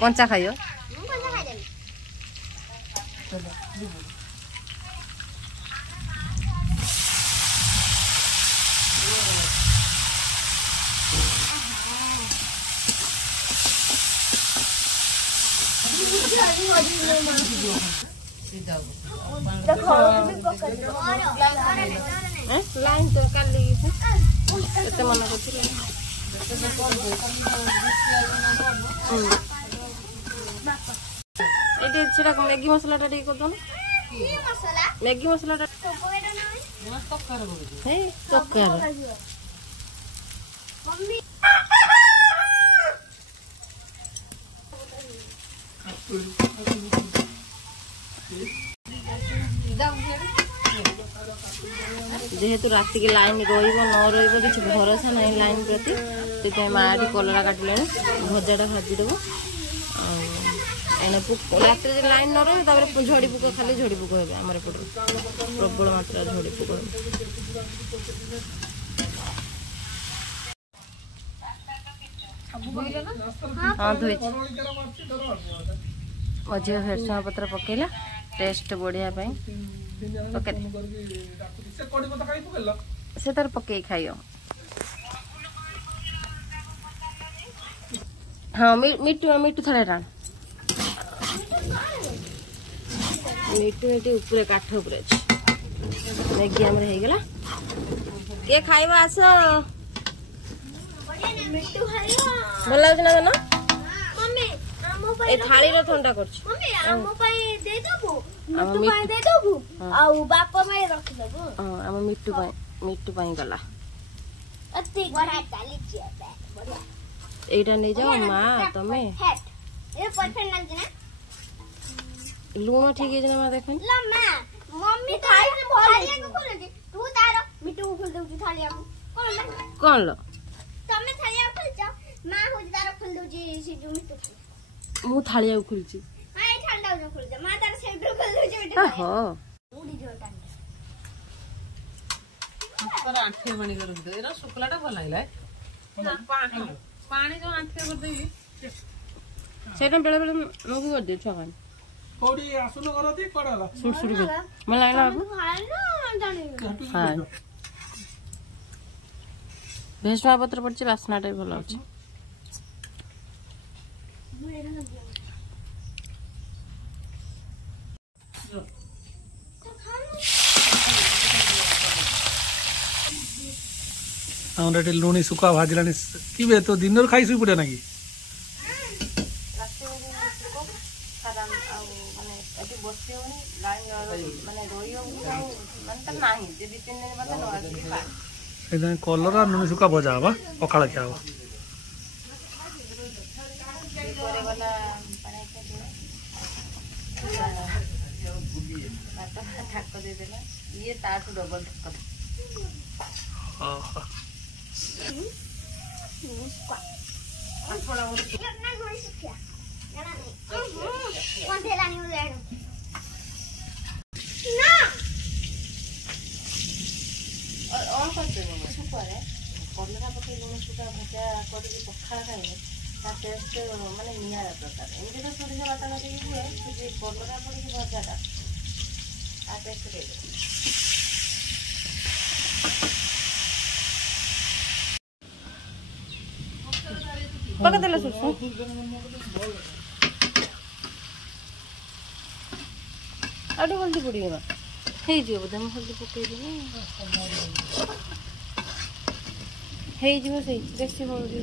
कंचा खाइयो लाइन तो काली एते मन करथिले एटे छिरा मैगी मसाला टा ठीक कर दो मैगी मसाला टा हे चक्कर मम्मी जेहेतु राति के लाइन न रही भरोसा ना लाइन प्रति से माटी कलरा काटिले भजाटा भाजीदेव रात लाइन न रही झड़ी पुक खाली झड़ी पुक हे आम एपट प्रबल मात्रा झड़ी पुक हाँ धोई मझी भेरसुआ पत्र पकेला टेस्ट बढ़िया से तार पकई खाइयो हाँ मिट्टू मिट्टू थाले रान मिट्टू मिट्टू ऊपर काठ ऊपर मैगी आमर हो गला के खाइबा आस भल लगे ना ना ए थाली रो ठंडा करछ मम्मी हम पई दे देबो मिट्टू पई दे देबो आ बाप में रख देबो हां हम मिट्टू पई गला अति बड़ा डाली छिया बढ़िया एटा नै जाओ मां तमे ए परफेक्ट लाग ना लूण ठीक है ना मां देखन ला मां मम्मी थाली से थाली को खोल दे तू तारो मिट्टू खोल दउ थाली कौन लो तमे थाली खोल जा मां हो तारो खोल दउ से जो मिट्टू मु थालिया खुलची हां ए ठंडा हो खुल जा मां तार सेंटर खोल दउ बेटा हो उडी जो टांग पर आंठे बणी कर दे एरा शुक्लाटा भल लागला पानी पानी जो आंठे कर देबी सेटा बेले बेले मगु कर दे छकान कोडी आसुन करती कोडाला सुरसुरी कर मन लागला बाबू हां जानी हां भेसवा पत्र पड़ची वासनाटा भल अछि हमरे लुणी सुखा भाजलानी कि तो दिन खाई सुई पड़े ना कि कलर लुणी सुखा भजा हवा पखाड़ खिया हवा ये ताटू डबल कलरा पकड़ लुण सुखा भजा कर पखाड़ खाइले टेस्ट माने निरा प्रकार एमती तो सोरिष बाटा हुए कलरा पड़ी भजाटा टेस्ट पकड़ सुरसु आटे हल्दी पड़ेगा बोधे हल्दी पकईदेवी देसी हल्दी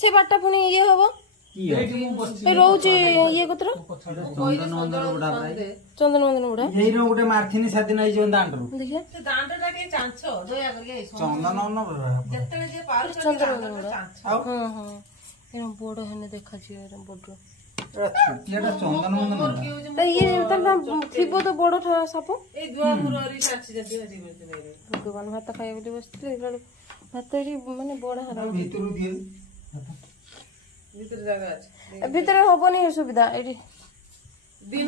से बाटा पुणी ये हम रोचे ये कतर चंदन वंदन बुढ़ा एई रो गुटे मारथिनी सादिन आई जोन दांडरो देखिए से दांडटा के चांचो दया करके चंदन वंदन जतने जे पार चंदन वंदन बुढ़ा हां हां एरम बड़ हेने देखा छी एरम बड़ छुटियाटा चंदन वंदन त ये त थिबो तो बड़ साप ए दुआ मुररी चाची जदी हजी मेरे भगवान भात खाए बोली बसले भातरी माने बड़ हरा भीतर दिए भीतर जगह अछि भीतर होबो नहीं सुविधा एडी